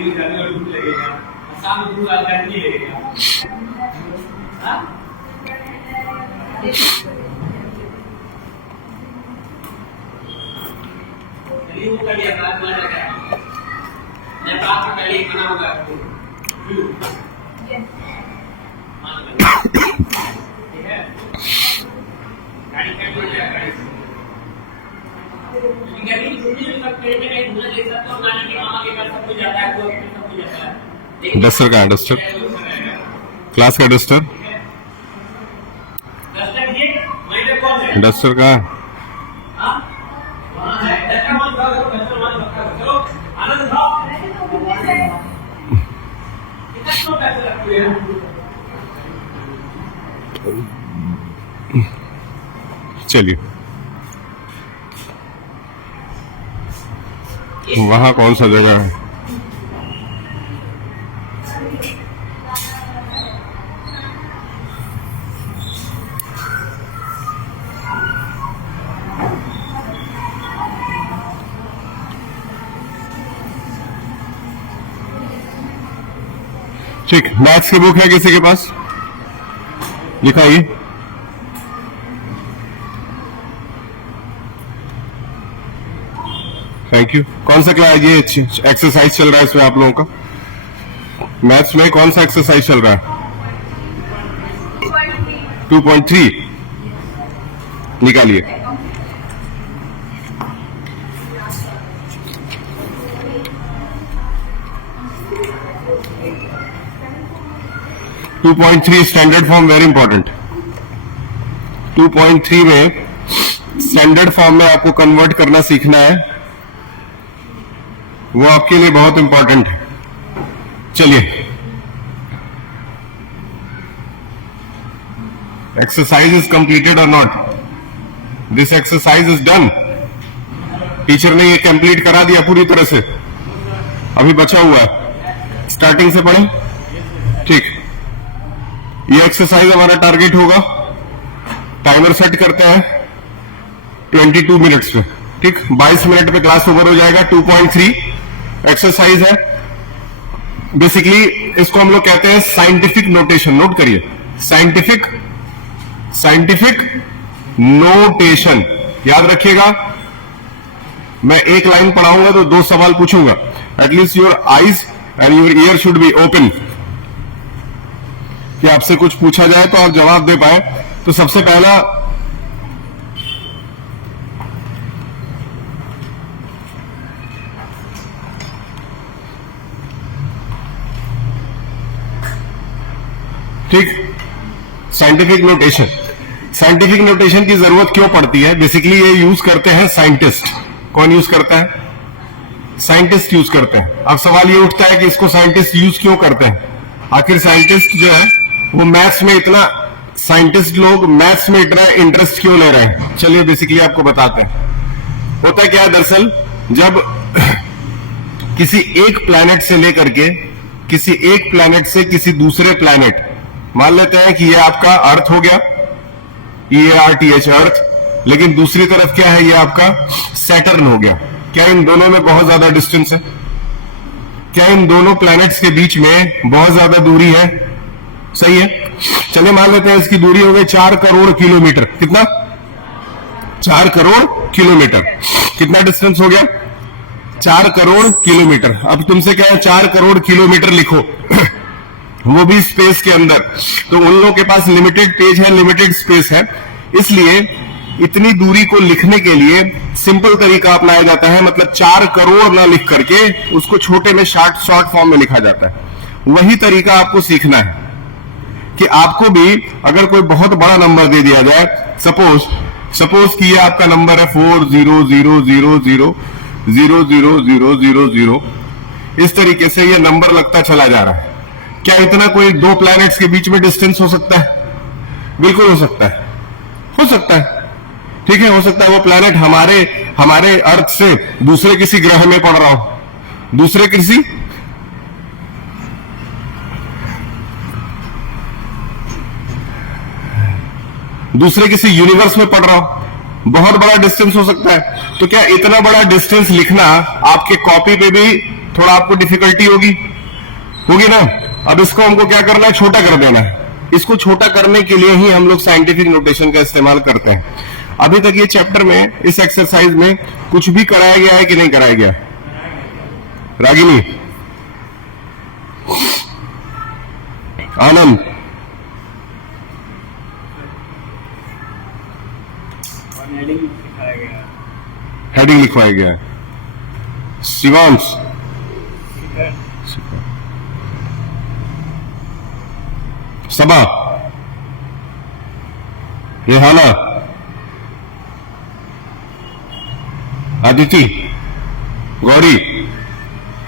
दिन करने में भूख लगेगा, शाम को भूख नहीं लगेगा। वो कभी अपराध बना जाता है जब आपका पहले ही बना होगा आपको ठीक है गाड़ी का बोल जाएगा गाड़ी की छोटी छोटी सब पेड़ में कहीं घूमना ले सकते हो नानी के मामा के घर सब कुछ जाता है वो सब कुछ जाता है डस्टर का डस्टर क्लास का डस्टर डस्टर ये वहीं पे कौन है डस्टर का हां वहां है डस्टर वन का डस्टर वन का चलो आनंद भाव कितना पैसे रखते हैं चलिए वहां कौन सा जगह है ठीक मैथ्स की बुक है किसी के पास लिखाइए थैंक यू कौन सा क्लास ये एक्सरसाइज चल रहा है इसमें आप लोगों का मैथ्स में कौन सा एक्सरसाइज चल रहा है 2.3 निकालिए to 2.3 standard form very important 2.3 में स्टैंडर्ड फॉर्म में आपको कन्वर्ट करना सीखना है वो आपके लिए बहुत इंपॉर्टेंट है चलिए एक्सरसाइज इज कंप्लीटेड और not this exercise is done teacher ने ये कंप्लीट करा दिया पूरी तरह से अभी बचा हुआ है स्टार्टिंग से पढ़े ठीक ये एक्सरसाइज हमारा टारगेट होगा टाइमर सेट करते हैं 22 मिनट्स पे ठीक 22 मिनट पे क्लास ओवर हो जाएगा 2.3 एक्सरसाइज है बेसिकली इसको हम लोग कहते हैं साइंटिफिक नोटेशन नोट करिए साइंटिफिक नोटेशन याद रखिएगा मैं एक लाइन पढ़ाऊंगा तो 2 सवाल पूछूंगा at least your eyes and your year should be open कि आपसे कुछ पूछा जाए तो आप जवाब दे पाए तो सबसे पहला ठीक साइंटिफिक नोटेशन की जरूरत क्यों पड़ती है बेसिकली ये यूज करते हैं साइंटिस्ट कौन यूज करता है साइंटिस्ट यूज करते हैं अब सवाल ये उठता है कि इसको साइंटिस्ट यूज क्यों करते हैं आखिर साइंटिस्ट जो है वो मैथ्स में इतना साइंटिस्ट लोग मैथ्स में इतना इंटरेस्ट क्यों ले रहे हैं चलिए बेसिकली आपको बताते हैं होता क्या है दरअसल जब किसी एक प्लैनेट से लेकर के किसी एक प्लैनेट से किसी दूसरे प्लैनेट मान लेते हैं कि ये आपका अर्थ हो गया EARTH अर्थ लेकिन दूसरी तरफ क्या है ये आपका सैटर्न हो गया क्या इन दोनों में बहुत ज्यादा डिस्टेंस है क्या इन दोनों प्लैनेट्स के बीच में बहुत ज्यादा दूरी है सही है चलिए मान लेते हैं इसकी दूरी हो गई 4 करोड़ किलोमीटर कितना 4 करोड़ किलोमीटर कितना डिस्टेंस हो गया 4 करोड़ किलोमीटर अब तुमसे क्या है 4 करोड़ किलोमीटर लिखो वो भी स्पेस के अंदर तो उन लोगों के पास लिमिटेड पेज है लिमिटेड स्पेस है इसलिए इतनी दूरी को लिखने के लिए सिंपल तरीका अपनाया जाता है मतलब 4 करोड़ ना लिख करके उसको छोटे में शॉर्ट फॉर्म में लिखा जाता है वही तरीका आपको सीखना है कि आपको भी अगर कोई बहुत बड़ा नंबर दे दिया जाए सपोज कि ये आपका नंबर है 4000000000 इस तरीके से ये नंबर लगता चला जा रहा है क्या इतना कोई 2 प्लैनेट्स के बीच में डिस्टेंस हो सकता है बिल्कुल हो सकता है ठीक है हो सकता है वो प्लैनेट हमारे अर्थ से दूसरे किसी ग्रह में पड़ रहा हो दूसरे किसी यूनिवर्स में पड़ रहा हो बहुत बड़ा डिस्टेंस हो सकता है तो क्या इतना बड़ा डिस्टेंस लिखना आपके कॉपी पे भी थोड़ा आपको डिफिकल्टी होगी ना। अब इसको हमको क्या करना है, छोटा कर देना है। इसको छोटा करने के लिए ही हम लोग साइंटिफिक नोटेशन का इस्तेमाल करते हैं। अभी तक ये चैप्टर में, इस एक्सरसाइज में कुछ भी कराया गया है कि नहीं कराया गया? रागिनी, आनंद, हेडिंग लिखवाया गया है। शिवांश, सबा, रेहाना, अदिति, गौरी,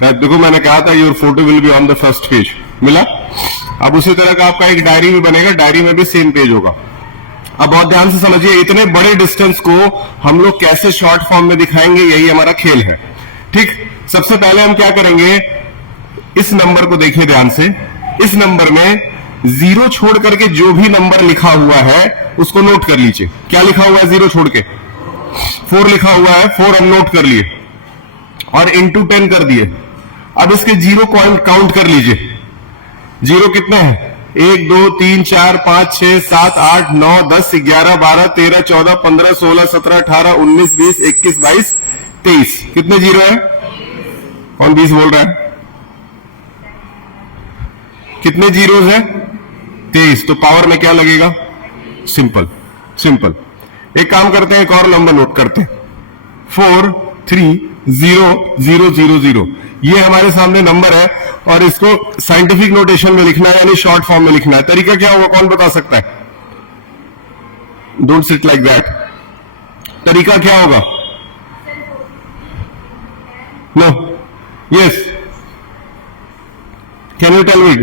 देखो मैंने कहा था your photo will be on the first page, मिला? अब उसी तरह का आपका एक डायरी भी बनेगा, डायरी में भी सेम पेज होगा। अब बहुत ध्यान से समझिए, इतने बड़े डिस्टेंस को हम लोग कैसे शॉर्ट फॉर्म में दिखाएंगे, यही हमारा खेल है। ठीक, सबसे पहले हम क्या करेंगे, इस नंबर को देखिए ध्यान से। इस नंबर में जीरो छोड़ करके जो भी नंबर लिखा हुआ है उसको नोट कर लीजिए। क्या लिखा हुआ है जीरो छोड़ के? 4 लिखा हुआ है, 4 हम नोट कर लिए और इंटू 10 कर दिए। अब इसके जीरो काउंट कर लीजिए। जीरो कितने हैं? 1 2 3 4 5 6 7 8 9 10 11 12 13 14 15 16 17 18 19 20 21 22 23। कितने जीरो है? कौन 20 बोल रहा है? कितने जीरोज है? 23। तो पावर में क्या लगेगा? Simple simple. एक काम करते हैं, एक और नंबर नोट करते हैं, 4 3 0 0 0 0। ये हमारे सामने नंबर है और इसको साइंटिफिक नोटेशन में लिखना है, यानी शॉर्ट फॉर्म में लिखना है। तरीका क्या होगा, कौन बता सकता है? Don't sit like that. तरीका क्या होगा? No, yes, can you tell me?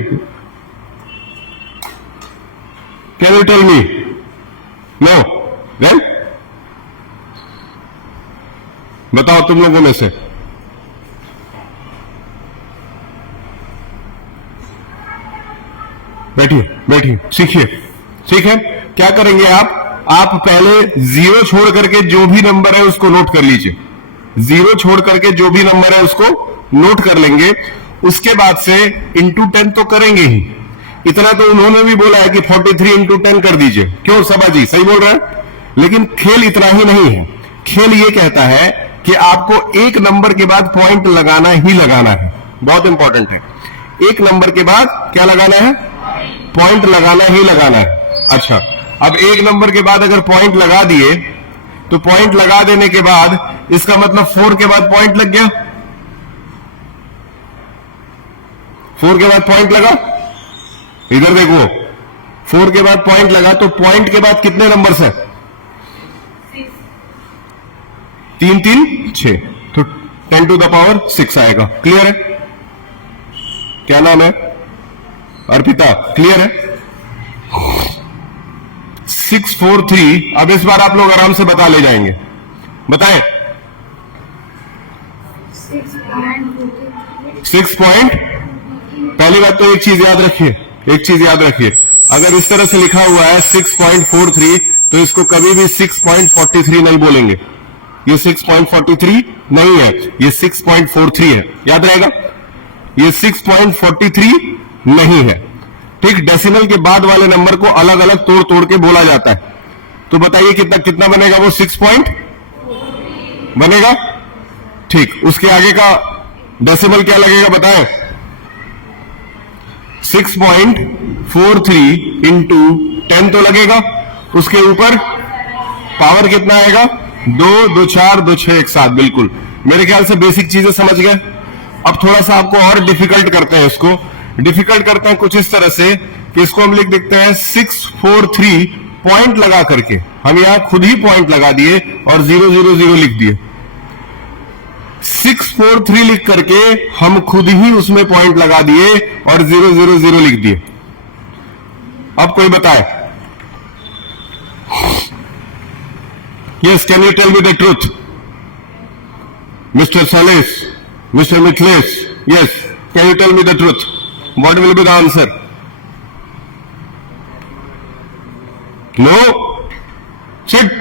Can you tell me? No, then बताओ तुम लोगों में से। बैठिए बैठिए, सीखिए। ठीक है, क्या करेंगे आप पहले जीरो छोड़ करके जो भी नंबर है उसको नोट कर लीजिए। जीरो छोड़ करके जो भी नंबर है उसको नोट कर लेंगे। उसके बाद से इंटू 10 तो करेंगे ही। इतना तो उन्होंने भी बोला है कि 43 इंटू 10 कर दीजिए। क्यों सबा जी, सही बोल रहे हैं। लेकिन खेल इतना ही नहीं है। खेल ये कहता है कि आपको एक नंबर के बाद पॉइंट लगाना ही लगाना है। बहुत इंपॉर्टेंट है, एक नंबर के बाद क्या लगाना है? पॉइंट लगाना ही लगाना है। अच्छा, अब एक नंबर के बाद अगर पॉइंट लगा दिए तो पॉइंट लगा देने के बाद इसका मतलब 4 के बाद पॉइंट लग गया। 4 के बाद पॉइंट लगा, इधर देखो, 4 के बाद पॉइंट लगा तो पॉइंट के बाद कितने नंबर्स है? 3 3 6, तो 10 टू द पावर 6 आएगा। क्लियर है? क्या नाम है? अर्पिता। क्लियर है? 6 4 3। अब इस बार आप लोग आराम से बता ले जाएंगे। बताएं। 6 पॉइंट। पहली बात तो एक चीज याद रखिए, एक चीज याद रखिए, अगर इस तरह से लिखा हुआ है 6.43 तो इसको कभी भी 6.43 नहीं बोलेंगे। ये 6.43 नहीं है, ये 6.43 है। याद रहेगा, ये 6.43 नहीं है। ठीक, डेसिमल के बाद वाले नंबर को अलग अलग तोड़ तोड़ के बोला जाता है। तो बताइए कितना कितना बनेगा? वो 6 पॉइंट बनेगा। ठीक, उसके आगे का डेसिमल क्या लगेगा बताएं? 6.43 इंटू 10 तो लगेगा। उसके ऊपर पावर कितना आएगा? 2 2 4 2 6 1 7। बिल्कुल, मेरे ख्याल से बेसिक चीजें समझ गए। अब थोड़ा सा आपको और डिफिकल्ट करते हैं। इसको डिफिकल्ट करते हैं कुछ इस तरह से कि इसको हम लिख देते हैं 643 पॉइंट लगा करके। हम यहां खुद ही पॉइंट लगा दिए और 0 0 0 लिख दिए। 643 लिख करके हम खुद ही उसमें पॉइंट लगा दिए और 0 0 0 लिख दिए। अब कोई बताए? Yes, can you tell me the truth? Mister Salesh, mister Mithilesh, yes, can you tell me the truth? What will be the answer? No? Sit.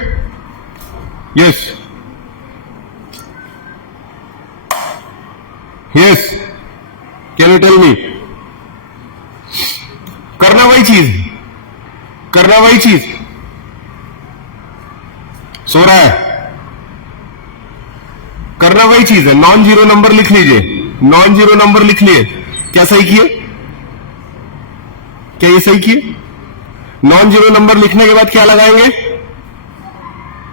Yes. Yes, can you tell me? करना वही चीज, करना वही चीज, सो रहा है, करना वही चीज है। नॉन जीरो नंबर लिख लीजिए, नॉन जीरो नंबर लिख लिए। क्या सही किए? क्या ये सही किए? नॉन जीरो नंबर लिखने के बाद क्या लगाएंगे?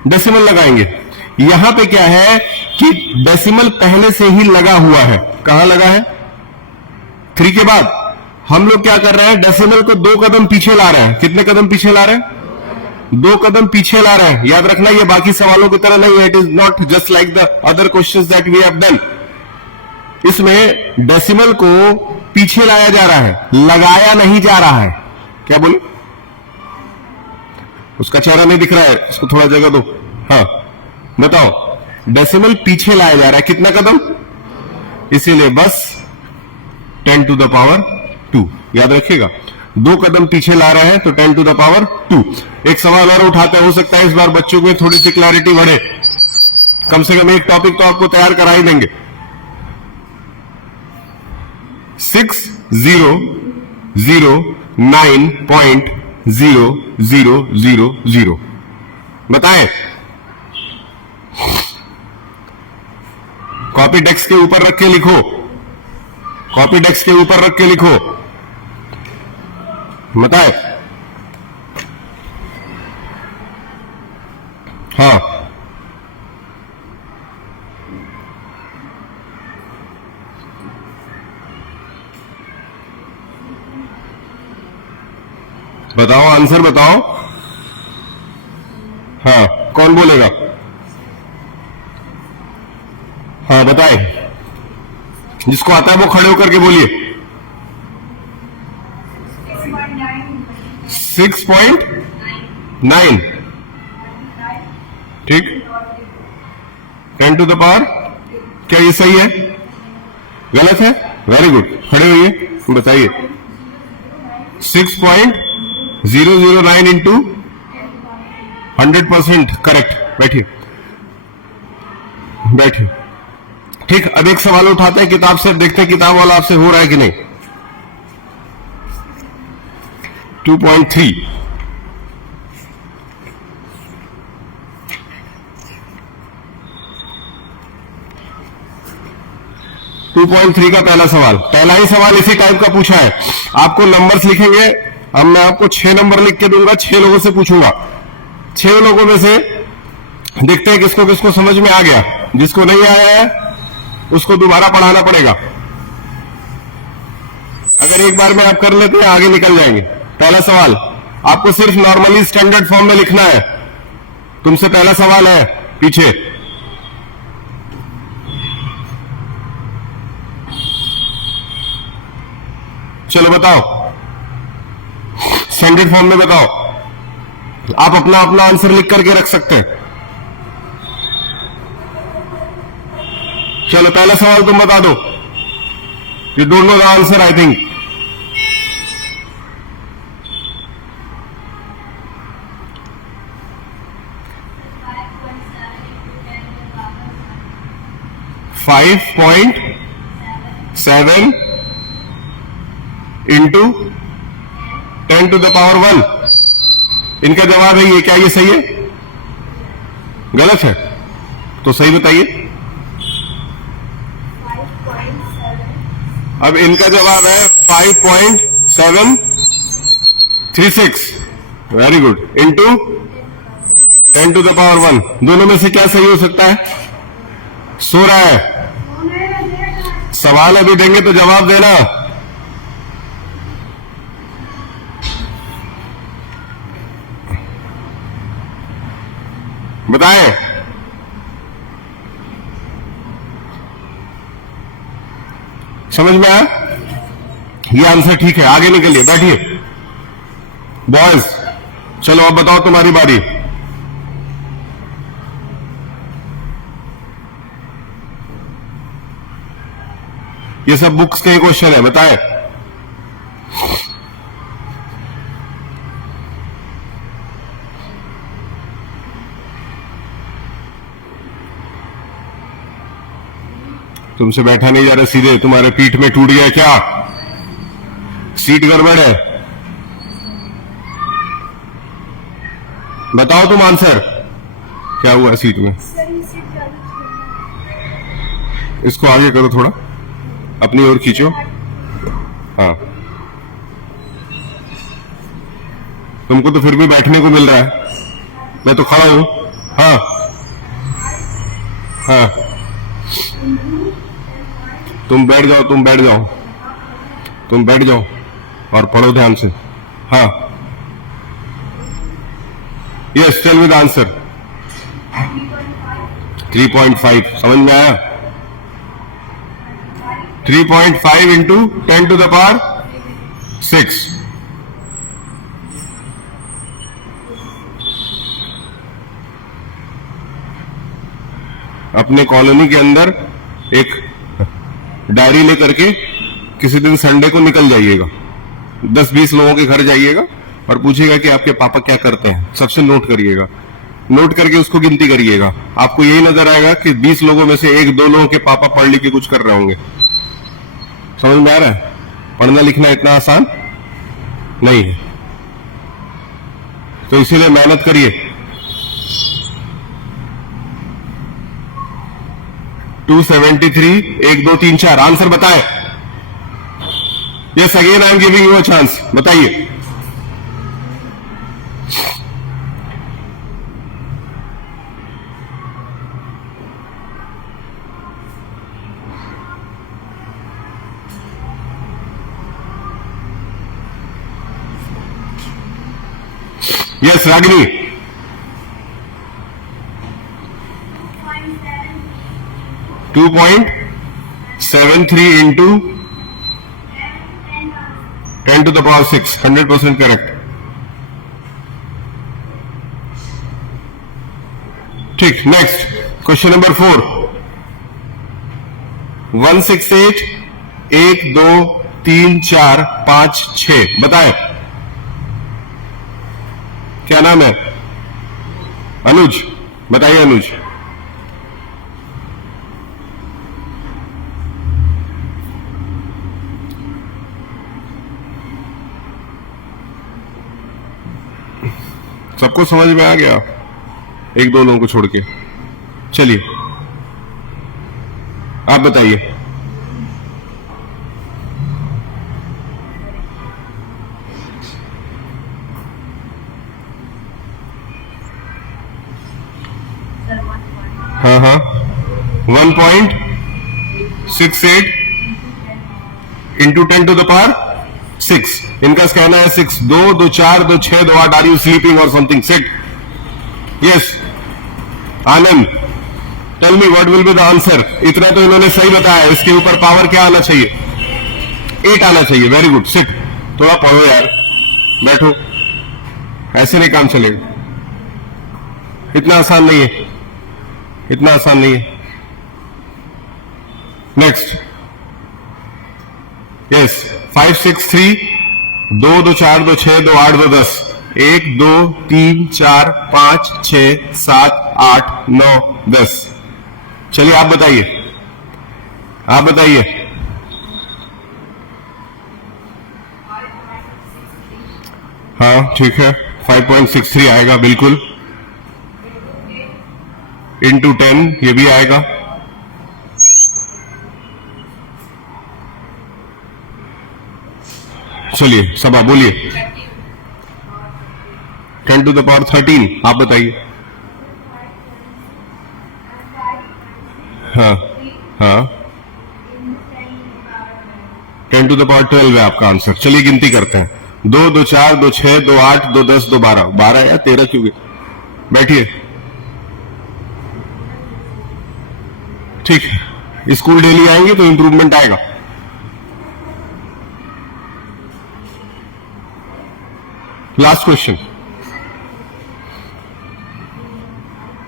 डेसिमल लगाएंगे। यहां पे क्या है कि डेसिमल पहले से ही लगा हुआ है। कहां लगा है? 3 के बाद। हम लोग क्या कर रहे हैं? डेसिमल को 2 कदम पीछे ला रहे हैं। कितने कदम पीछे ला रहे हैं? 2 कदम पीछे ला रहे हैं। याद रखना, ये बाकी सवालों की तरह नहीं है। It is not just like the other questions that we have done. इसमें डेसिमल को पीछे लाया जा रहा है, लगाया नहीं जा रहा है। क्या बोले? उसका चेहरा नहीं दिख रहा है, उसको थोड़ा जगह दो। हाँ बताओ, डेसिमल पीछे लाया जा रहा है, कितना कदम? इसीलिए बस 10 to the power 2 याद रखिएगा। 2 कदम पीछे ला रहे हैं तो 10 to the power 2। एक सवाल और उठाते हैं, हो सकता है इस बार बच्चों को थोड़ी सी क्लैरिटी बढ़े। कम से कम एक टॉपिक तो आपको तैयार करा ही देंगे। 6009.0000 बताएं। कॉपी डेस्क के ऊपर रख के लिखो, कॉपी डेस्क के ऊपर रख के लिखो, बताएं। हाँ बताओ, आंसर बताओ। हाँ कौन बोलेगा? हाँ बताए, जिसको आता है वो खड़े होकर के बोलिए। 6.9 ठीक, 10 to the power। क्या ये सही है? गलत है? वेरी गुड, खड़े होइए, बताइए। 6.009 इंटू 100% करेक्ट। बैठिए बैठिए। ठीक, अब एक सवाल उठाते हैं किताब से, देखते हैं किताब वाला आपसे हो रहा है कि नहीं। 2.3 2.3 का पहला सवाल, पहला ही सवाल इसी टाइप का पूछा है। आपको नंबर्स लिखेंगे। अब मैं आपको 6 नंबर लिख के दूंगा, 6 लोगों से पूछूंगा। 6 लोगों में से देखते हैं किसको किसको समझ में आ गया। जिसको नहीं आया है उसको दोबारा पढ़ाना पड़ेगा। अगर एक बार में आप कर लेते हैं आगे निकल जाएंगे। पहला सवाल आपको सिर्फ नॉर्मली स्टैंडर्ड फॉर्म में लिखना है। तुमसे पहला सवाल है पीछे, चलो बताओ, स्टैंडर्ड फॉर्म में बताओ। आप अपना अपना आंसर लिख करके रख सकते हैं। चलो पहला सवाल तुम बता दो। You don't know the answer I think. Five point 7 into 10 to the power 1। इनका जवाब है ये। क्या ये सही है? गलत है? तो सही बताइए। अब इनका जवाब है 5.736। Very good. Into 10 to the power 1। दोनों में से क्या सही हो सकता है? सो रहा है। सवाल अभी देंगे तो जवाब देना। बताएं। समझ में आया? ये आंसर ठीक है, आगे निकलिए, बैठिए। बॉयज चलो अब बताओ, तुम्हारी बारी। ये सब बुक्स के क्वेश्चन है, बताएं। तुमसे बैठा नहीं जा रहा सीधे, तुम्हारे पीठ में टूट गया क्या? सीट गड़बड़ है? बताओ तुम आंसर, क्या हुआ सीट में? इसको आगे करो थोड़ा, अपनी ओर खींचो। हाँ, तुमको तो फिर भी बैठने को मिल रहा है, मैं तो खड़ा हूं। हाँ हाँ, तुम बैठ जाओ, तुम बैठ जाओ, तुम बैठ जाओ और पढ़ो ध्यान से। हाँ, yes, tell me the answer. 3.5 समझ में आया? 3.5 इंटू 10 to the power 6। अपने कॉलोनी के अंदर एक डायरी लेकर के किसी दिन संडे को निकल जाइएगा, 10-20 लोगों के घर जाइएगा और पूछिएगा कि आपके पापा क्या करते हैं, सबसे नोट करिएगा, नोट करके उसको गिनती करिएगा। आपको यही नजर आएगा कि 20 लोगों में से 1-2 लोगों के पापा पढ़ लिख के कुछ कर रहे होंगे। समझ में आ रहा है? पढ़ना लिखना इतना आसान नहीं है, तो इसीलिए मेहनत करिए। 273, 1 2 3 4 आंसर बताएं। Yes, again I am giving you a chance, बताइए। Yes Ragini, 2.73 into 10 to the power 6, 100% correct. ठीक, नेक्स्ट क्वेश्चन नंबर 4। 168, 1 2 3 4 5 6 बताएं, क्या नाम है? अनुज, बताइए अनुज। सबको समझ में आ गया? 1-2 लोगों को छोड़ के। चलिए आप बताइए। हाँ हाँ, 1.68 इंटू 10 to the power 6। इनका कहना है 6, 2 2 4 2 6 2 8। आर यू स्लीपिंग और something? Sit. Yes Anand, tell me what will be the answer. इतना तो इन्होंने सही बताया, इसके ऊपर पावर क्या आना चाहिए? 8 आना चाहिए। Very good, sit. थोड़ा पढ़ो यार, बैठो, ऐसे नहीं काम चलेगा। इतना आसान नहीं है, इतना आसान नहीं है। Next, yes 5 6 3 2 2 4 2 6 2 8 2 10 1 2 3 4 5 6 7 8 9 10। चलिए आप बताइए, आप बताइए। हाँ ठीक है, 5.63 आएगा बिल्कुल। इंटू 10 ये भी आएगा। चलिए सबा बोलिए। 10 to the power 13 आप बताइए। हाँ हाँ, 10 to the power 12 है आपका आंसर। चलिए गिनती करते हैं। 2 2 4 2 6 2 8 2 10 2 12 12 या 13 क्यों? बैठिए। ठीक है, स्कूल डेली आएंगे तो इंप्रूवमेंट आएगा। Last question.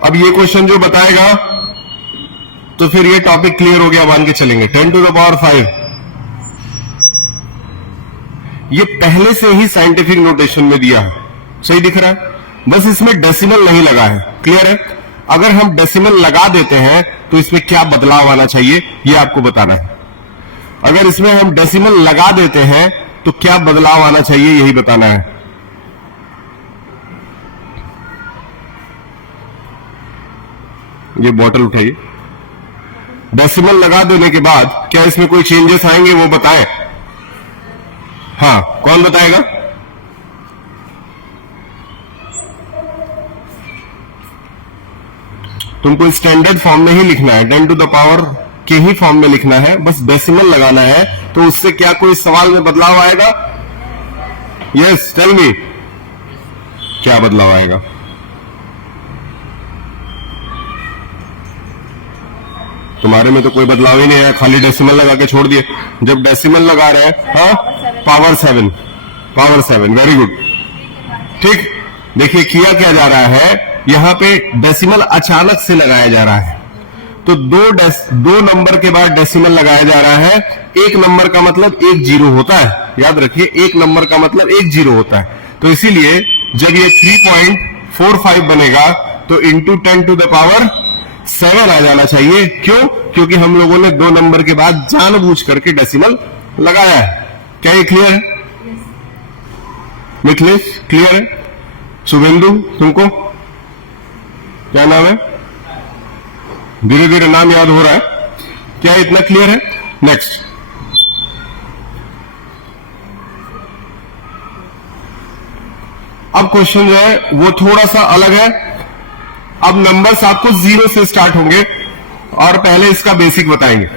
अब ये क्वेश्चन जो बताएगा तो फिर ये टॉपिक क्लियर हो गया मान के चलेंगे। 10 to the power 5 ये पहले से ही साइंटिफिक नोटेशन में दिया है, सही दिख रहा है, बस इसमें डेसिमल नहीं लगा है। क्लियर है? अगर हम डेसिमल लगा देते हैं तो इसमें क्या बदलाव आना चाहिए ये आपको बताना है। अगर इसमें हम डेसिमल लगा देते हैं तो क्या बदलाव आना चाहिए यही बताना है। ये बॉटल उठाइए। डेसिमल लगा देने के बाद क्या इसमें कोई चेंजेस आएंगे वो बताएं। हाँ, कौन बताएगा? तुमको स्टैंडर्ड फॉर्म में ही लिखना है, 10 टू द पावर के ही फॉर्म में लिखना है, बस डेसिमल लगाना है। तो उससे क्या कोई सवाल में बदलाव आएगा? यस, टेल मी, क्या बदलाव आएगा? तुम्हारे में तो कोई बदलाव ही नहीं है, खाली डेसिमल लगा के छोड़ दिए। जब डेसिमल लगा रहे हैं, हाँ, पावर 7, पावर 7, वेरी गुड। ठीक, देखिए किया क्या जा रहा है, यहां पे डेसिमल अचानक से लगाया जा रहा है। तो दो नंबर के बाद डेसिमल लगाया जा रहा है। एक नंबर का मतलब एक जीरो होता है, याद रखिए, एक नंबर का मतलब एक जीरो होता है। तो इसीलिए जब ये 3.45 बनेगा तो इंटू 10 टू द पावर 7 आ जाना चाहिए। क्यों? क्योंकि हम लोगों ने दो नंबर के बाद जानबूझ करके डेसिमल लगाया है। क्या ये क्लियर है? मिथिलेश क्लियर है? शुभेंदु तुमको क्या नाम है? धीरे धीरे नाम याद हो रहा है, क्या इतना क्लियर है? नेक्स्ट, अब क्वेश्चन जो है वो थोड़ा सा अलग है। अब नंबर्स आपको 0 से स्टार्ट होंगे और पहले इसका बेसिक बताएंगे।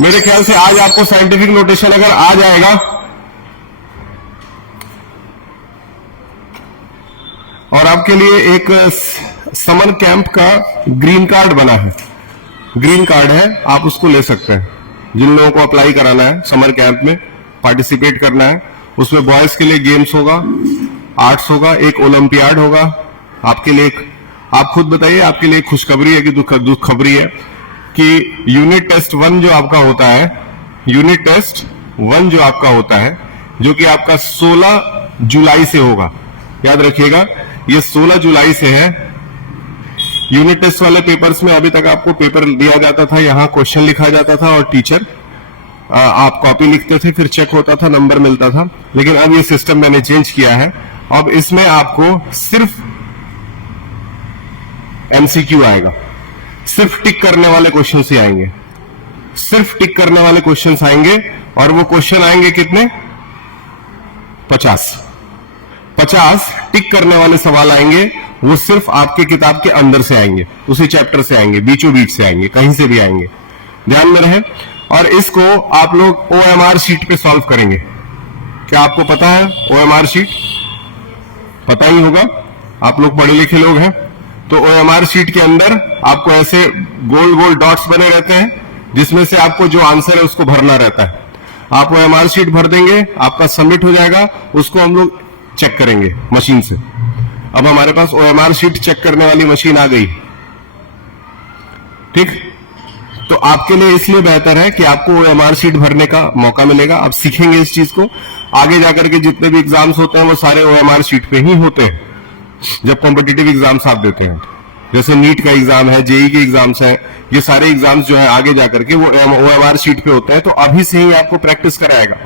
मेरे ख्याल से आज आपको साइंटिफिक नोटेशन अगर आ जाएगा और आपके लिए एक समर कैंप का ग्रीन कार्ड बना है, ग्रीन कार्ड है, आप उसको ले सकते हैं। जिन लोगों को अप्लाई कराना है समर कैंप में पार्टिसिपेट करना है, उसमें बॉयज के लिए गेम्स होगा, आर्ट्स होगा, एक ओलंपियाड होगा। आपके लिए आप खुद बताइए, आपके लिए खुशखबरी है कि दुख खबरी है कि यूनिट टेस्ट 1 जो आपका होता है, यूनिट टेस्ट 1 जो आपका होता है, जो कि आपका 16 जुलाई से होगा, याद रखिएगा ये 16 जुलाई से है। यूनिट टेस्ट वाले पेपर्स में अभी तक आपको पेपर दिया जाता था, यहां क्वेश्चन लिखा जाता था और टीचर आप कॉपी लिखते थे, फिर चेक होता था, नंबर मिलता था। लेकिन अब ये सिस्टम मैंने चेंज किया है। अब इसमें आपको सिर्फ एमसीक्यू आएगा, सिर्फ टिक करने वाले क्वेश्चन ही आएंगे, सिर्फ टिक करने वाले क्वेश्चन आएंगे। और वो क्वेश्चन आएंगे कितने? 50 टिक करने वाले सवाल आएंगे। वो सिर्फ आपके किताब के अंदर से आएंगे, उसी चैप्टर से आएंगे, बीचों बीच से आएंगे, कहीं से भी आएंगे, ध्यान में रहे। और इसको आप लोग OMR शीट पे सॉल्व करेंगे। क्या आपको पता है OMR शीट? पता ही होगा, आप लोग पढ़े लिखे लोग हैं। तो OMR शीट के अंदर आपको ऐसे गोल गोल डॉट्स बने रहते हैं, जिसमें से आपको जो आंसर है उसको भरना रहता है। आप OMR शीट भर देंगे, आपका सबमिट हो जाएगा, उसको हम लोग चेक करेंगे मशीन से। अब हमारे पास OMR शीट चेक करने वाली मशीन आ गई, ठीक। तो आपके लिए इसलिए बेहतर है कि आपको OMR शीट भरने का मौका मिलेगा, आप सीखेंगे इस चीज को। आगे जाकर के जितने भी एग्जाम्स होते हैं वो सारे OMR शीट पे ही होते हैं। जब कॉम्पिटिटिव एग्जाम्स आप देते हैं, जैसे नीट का एग्जाम है, जेई के एग्जाम्स है, ये सारे एग्जाम्स जो है आगे जाकर के वो OMR शीट पे होते हैं। तो अभी से ही आपको प्रैक्टिस कराएगा।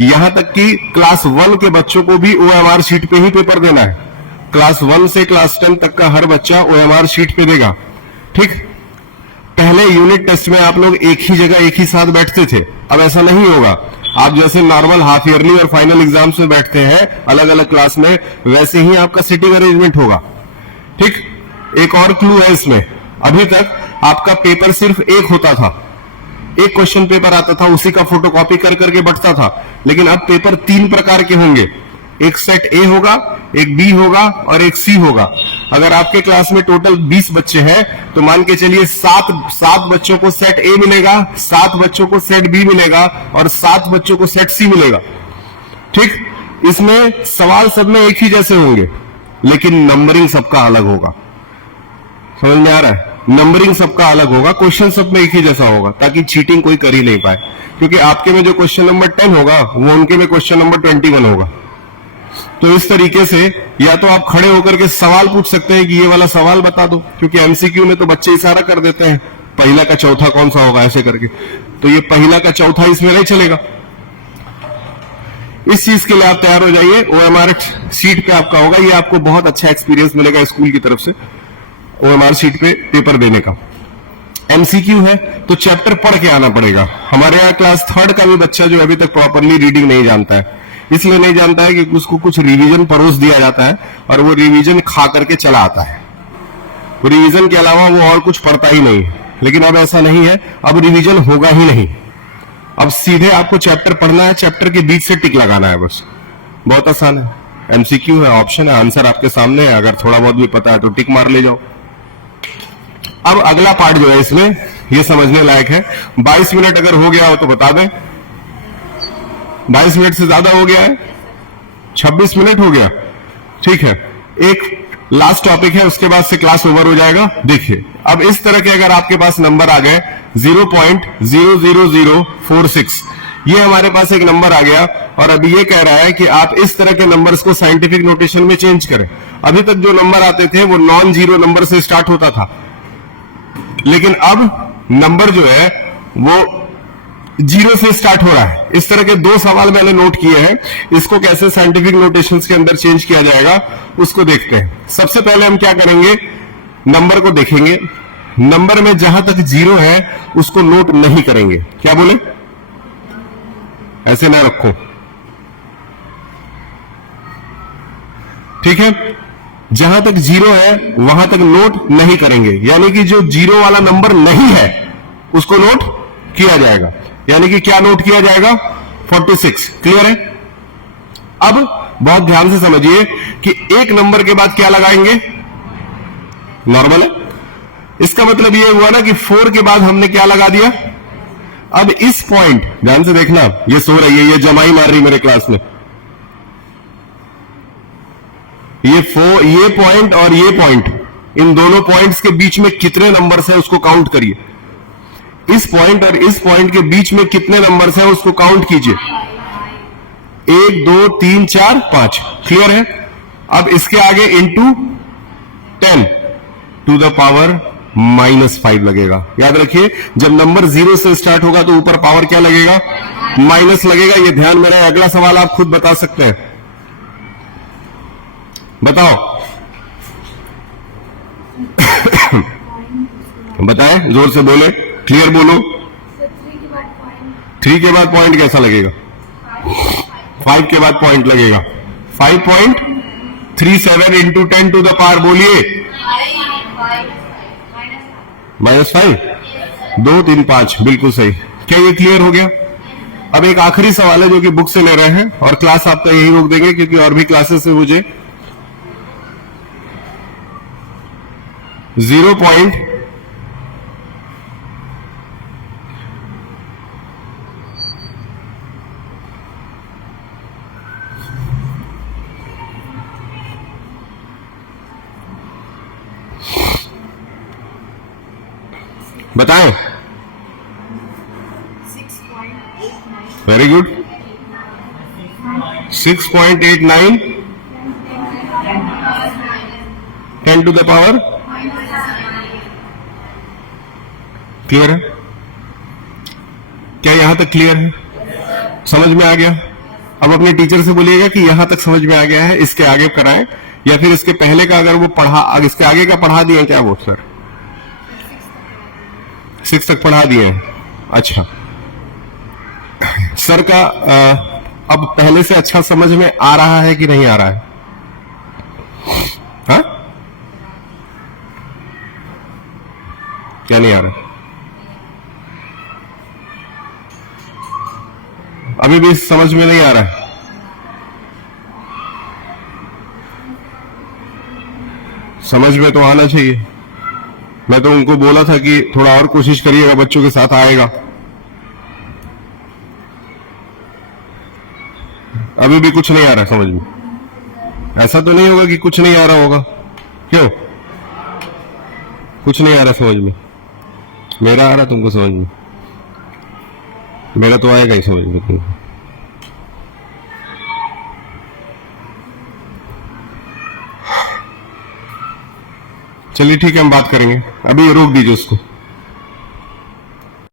यहां तक कि क्लास 1 के बच्चों को भी OMR शीट पे ही पेपर देना है। क्लास 1 से क्लास 10 तक का हर बच्चा OMR शीट पे देगा, ठीक। पहले यूनिट टेस्ट में आप लोग एक ही जगह एक ही साथ बैठते थे, अब ऐसा नहीं होगा। आप जैसे नॉर्मल हाफ ईयरली और फाइनल एग्जाम्स में बैठते हैं अलग अलग क्लास में, वैसे ही आपका सिटिंग अरेंजमेंट होगा, ठीक। एक और क्लू है इसमें, अभी तक आपका पेपर सिर्फ एक होता था, एक क्वेश्चन पेपर आता था, उसी का फोटोकॉपी कर करके बंटता था। लेकिन अब पेपर 3 प्रकार के होंगे, एक सेट ए होगा, एक बी होगा और एक सी होगा। अगर आपके क्लास में टोटल 20 बच्चे हैं तो मान के चलिए 7 बच्चों को सेट ए मिलेगा, 7 बच्चों को सेट बी मिलेगा और 7 बच्चों को सेट सी मिलेगा, ठीक। इसमें सवाल सब में एक ही जैसे होंगे, लेकिन नंबरिंग सबका अलग होगा। समझ में आ रहा है? नंबरिंग सबका अलग होगा, क्वेश्चन सब में एक ही जैसा होगा, ताकि चीटिंग कोई कर ही नहीं पाए। क्योंकि आपके में जो क्वेश्चन नंबर 10 होगा वो उनके में क्वेश्चन नंबर 21 होगा। तो इस तरीके से या तो आप खड़े होकर के सवाल पूछ सकते हैं कि ये वाला सवाल बता दो, क्योंकि एमसीक्यू में तो बच्चे इशारा कर देते हैं पहला का चौथा कौन सा होगा ऐसे करके, तो ये पहला का चौथा इसमें नहीं चलेगा। इस चीज के लिए आप तैयार हो जाइए। ओएमआर शीट पे आपका होगा, ये आपको बहुत अच्छा एक्सपीरियंस मिलेगा स्कूल की तरफ से ओएमआर शीट पे पेपर देने का। एमसीक्यू है तो चैप्टर पढ़ के आना पड़ेगा। हमारे यहाँ क्लास 3 का भी बच्चा जो अभी तक प्रॉपरली रीडिंग नहीं जानता है, इसलिए नहीं जानता है कि उसको कुछ रिवीजन परोस दिया जाता है और वो रिवीजन खा करके चला आता है, वो रिवीजन के अलावा वो और कुछ पढ़ता ही नहीं। लेकिन अब ऐसा नहीं है, अब रिवीजन होगा ही नहीं, अब सीधे आपको चैप्टर पढ़ना है, चैप्टर के बीच से टिक लगाना है बस, बहुत आसान है। एमसीक्यू है, ऑप्शन है, आंसर आपके सामने है, अगर थोड़ा बहुत भी पता है तो टिक मार ले जाओ। अब अगला पार्ट जो है इसमें ये समझने लायक है। 22 मिनट अगर हो गया हो तो बता दें, 22 मिनट से ज्यादा हो गया है, 26 मिनट हो गया, ठीक है। एक लास्ट टॉपिक है, उसके बाद से क्लास ओवर हो जाएगा। देखिए अब इस तरह के अगर आपके पास नंबर आ गए 0.00046, ये हमारे पास एक नंबर आ गया और अभी ये कह रहा है कि आप इस तरह के नंबर्स को साइंटिफिक नोटेशन में चेंज करें। अभी तक जो नंबर आते थे वो नॉन जीरो नंबर से स्टार्ट होता था, लेकिन अब नंबर जो है वो जीरो से स्टार्ट हो रहा है। इस तरह के 2 सवाल मैंने नोट किए हैं, इसको कैसे साइंटिफिक नोटेशंस के अंदर चेंज किया जाएगा उसको देखते हैं। सबसे पहले हम क्या करेंगे, नंबर को देखेंगे, नंबर में जहां तक जीरो है उसको नोट नहीं करेंगे। क्या बोले, ऐसे ना रखो, ठीक है। जहां तक जीरो है वहां तक नोट नहीं करेंगे, यानी कि जो जीरो वाला नंबर नहीं है उसको नोट किया जाएगा। यानी कि क्या नोट किया जाएगा, 46। क्लियर है। अब बहुत ध्यान से समझिए कि एक नंबर के बाद क्या लगाएंगे, नॉर्मल है। इसका मतलब ये हुआ ना कि 4 के बाद हमने क्या लगा दिया। अब इस पॉइंट, ध्यान से देखना, ये सो रही है, ये जमाई मार रही मेरे क्लास में, ये पॉइंट और ये पॉइंट, इन दोनों पॉइंट्स के बीच में कितने नंबर्स हैं उसको काउंट करिए। इस पॉइंट और इस पॉइंट के बीच में कितने नंबर्स हैं उसको काउंट कीजिए, 1 2 3 4 5। क्लियर है। अब इसके आगे इंटू 10 टू द पावर -5 लगेगा। याद रखिए जब नंबर 0 से स्टार्ट होगा तो ऊपर पावर क्या लगेगा, माइनस लगेगा। ये ध्यान में रहे। अगला सवाल आप खुद बता सकते हैं, बताओ बताएं, जोर से बोले, क्लियर बोलो। 3 के बाद पॉइंट कैसा लगेगा, 5 के बाद पॉइंट लगेगा, 5.37 इंटू 10 टू द पावर, बोलिए -5, 2 3 5, बिल्कुल सही। क्या ये क्लियर हो गया। अब एक आखिरी सवाल है जो कि बुक से ले रहे हैं और क्लास आपका यही रोक देंगे क्योंकि और भी क्लासेस से मुझे 0 पॉइंट बताएं। Very good, 6.89 10 to the power. Clear है। क्या यहां तक क्लियर है, समझ में आ गया। अब अपने टीचर से बोलिएगा कि यहां तक समझ में आ गया है, इसके आगे कराएं, या फिर इसके पहले का अगर वो पढ़ा, इसके आगे का पढ़ा दिए क्या वो सर, 6 तक पढ़ा दिए हैं। अच्छा, सर का अब पहले से अच्छा समझ में आ रहा है कि नहीं आ रहा है, हाँ? क्या नहीं आ रहा, अभी भी समझ में नहीं आ रहा है। समझ में तो आना चाहिए। मैं तो उनको बोला था कि थोड़ा और कोशिश करिएगा, बच्चों के साथ आएगा। अभी भी कुछ नहीं आ रहा समझ में। ऐसा तो नहीं होगा कि कुछ नहीं आ रहा होगा, क्यों? कुछ नहीं आ रहा समझ में। मेरा आ रहा तुमको समझ में, मेरा तो आएगा ही समझ में तुमको। चलिए ठीक है, हम बात करेंगे, अभी रोक दीजिए उसको।